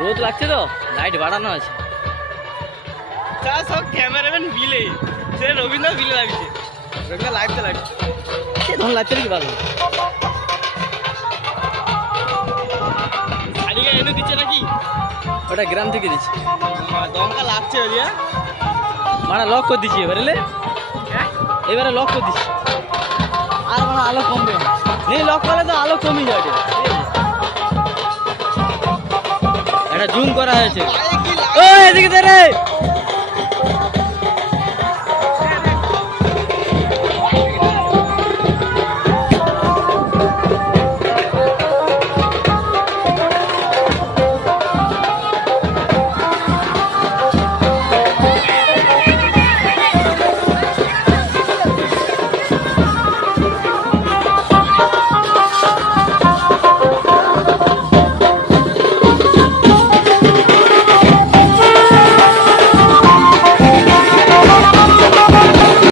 রোদ লাগছে তো, লাইট বাড়ানো আছে। সব ক্যামেরাম্যান বিলে, সে রবীন্দ্র বিলে লাগছে, রবীন্দ্র লাইভতে লাগছে। সে ধন লাগছে নাকি ভালো? শাড়িকে এনে দিচ্ছে নাকি? ওটা গ্রাম থেকে দিচ্ছি। দমকা লাগছে ওই দিয়ে। মানে লক করে দিচ্ছি এবারে, এবারে লক করে দিচ্ছি। আর মানে আলো কমবে না, নেই লক করলে তো আলো কমই যাবে। এটা জুম করা হয়েছে। ও এদিকে দে রে।